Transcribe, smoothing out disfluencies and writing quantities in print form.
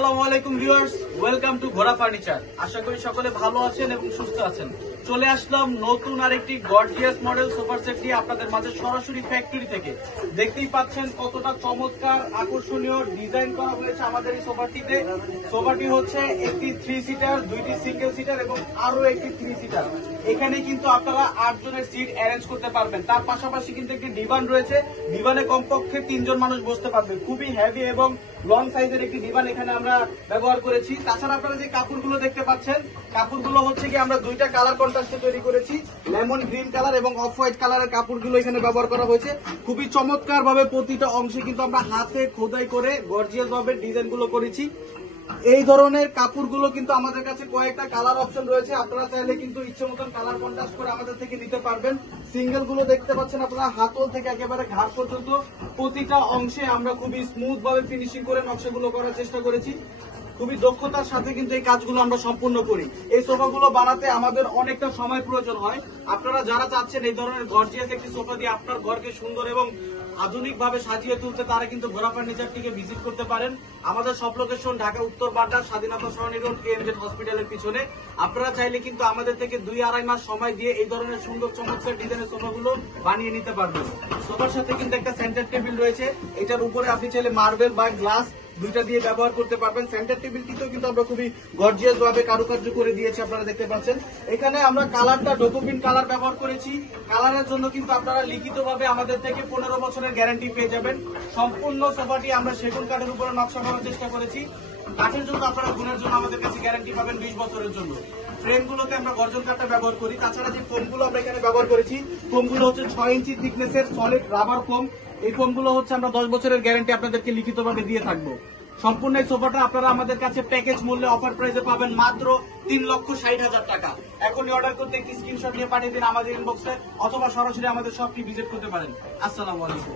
আসসালামু আলাইকুম viewers, welcome to ঘোড়া ফার্নিচার। আশা করি সকলে ভালো আছেন এবং সুস্থ আছেন। চলে আসলাম নতুন আরেকটি গর্জিয়াস মডেল সোফা সেট নিয়ে আপনাদের মাঝে সরাসরি ফ্যাক্টরি থেকে। দেখতেই পাচ্ছেন কতটা চমৎকার আকর্ষণীয় ডিজাইন করা হয়েছে আমাদের এই সোফাটিতে। সোফাটি হচ্ছে একটি 3 সিটার, দুইটি সিঙ্গেল সিটার এবং আরো একটি 3 সিটার। এখানে কিন্তু আপনারা 8 জনের সিট অ্যারেঞ্জ করতে পারবেন। তার পাশাপাশি কিন্তু একটি ডিভান রয়েছে, ডিভানে কমপক্ষে 3 জন মানুষ বসতে পারবে। খুবই হেভি এবং লং সাইজের একটি ডিভান এখানে আমরা ব্যবহার করেছি। তাছাড়া আপনারা যে কাপড়গুলো দেখতে পাচ্ছেন, কাপড়গুলো হচ্ছে কি আমরা দুইটা কালার কন্ট্রাস্টে তৈরি করেছি, লেমন গ্রিন কালার এবং অফ হোয়াইট কালারের কাপড়গুলো এখানে ব্যবহার করা হয়েছে। খুবই চমৎকার ভাবে প্রতিটা অংশে কিন্তু আমরা হাতে খোদাই করে গর্জিয়াস ভাবে ডিজাইনগুলো করেছি। এই ধরনের কাপড়গুলো কিন্তু আমাদের কাছে কয়েকটা কালার অপশন রয়েছে, আপনারা চাইলে কিন্তু ইচ্ছে মতন কালার কন্ট্রাস্ট করে আমাদের থেকে নিতে পারবেন। সিঙ্গেল গুলো দেখতে পাচ্ছেন আপনারা, হাতল থেকে একেবারে ঘাট পর্যন্ত প্রতিটা অংশে আমরা খুবই স্মুথ ভাবে ফিনিশিং করে নকশাগুলো করার চেষ্টা করেছি। খুবই দক্ষতার সাথে কিন্তু এই কাজগুলো আমরা সম্পূর্ণ করি। এই সোফাগুলো বানাতে আমাদের অনেকটা সময় প্রয়োজন হয়। আপনারা যারা চাচ্ছেন এই ধরনের গর্জিয়াস একটি সোফা দিয়ে আপনার ঘরকে সুন্দর এবং আধুনিক ভাবে সাজিয়ে তুলতে, তারা কিন্তু ঘোড়া ফার্নিচারটিকে ভিজিট করতে পারেন। আমাদের সব লোকেশন ঢাকা উত্তর বাড্ডা স্বাধীনতা সরণি রোড, কেএমজেড হসপিটালের পিছনে। আপনারা চাইলে কিন্তু আমাদের থেকে 2-2.5 মাস সময় দিয়ে এই ধরনের সুন্দর চমৎকার ডিজাইনের সোফাগুলো বানিয়ে নিতে পারবেন। সোফার সাথে কিন্তু একটা সেন্টার টেবিল রয়েছে, এটার উপরে আপনি চাইলে মার্বেল বা গ্লাস দুইটা দিয়ে ব্যবহার করতে পারবেন। সেন্টার টেবিলটিতেও কিন্তু আমরা খুবই গর্জিয়াস ভাবে কারুকার্য করে দিয়েছি, আপনারা দেখতে পাচ্ছেন। এখানে আমরা কালারটা ডোকোপিন কালার ব্যবহার করেছি। কালারের জন্য কিন্তু আপনারা লিখিতভাবে আমাদের থেকে 15 বছরের গ্যারান্টি পেয়ে যাবেন। সম্পূর্ণ সোফাটি আমরা সেগুন কাঠের উপরে নকশা করার চেষ্টা করেছি। কাঠের জন্য আপনারা গুণের জন্য আমাদের কাছে গ্যারান্টি পাবেন 20 বছরের জন্য। ফ্রেমগুলোতে আমরা গর্জন কাঠটা ব্যবহার করি। তাছাড়া যে ফোমগুলো আমরা এখানে ব্যবহার করেছি, ফোমগুলো হচ্ছে 6 ইঞ্চি থিকনেসের সলিড রাবার ফোম। এই ফোমগুলো হচ্ছে আমরা 10 বছরের গ্যারান্টি আপনাদেরকে লিখিতভাবে দিয়ে থাকবো। সম্পূর্ণ এই সোফাটা আপনারা আমাদের কাছে প্যাকেজ মূল্যে অফার প্রাইসে পাবেন মাত্র 3,60,000 টাকা। এখনই অর্ডার করতে একটি স্ক্রিনশট নিয়ে পাঠিয়ে দিন আমাদের ইনবক্সে, অথবা সরাসরি আমাদের শপটি ভিজিট করতে পারেন। আসসালামু আলাইকুম।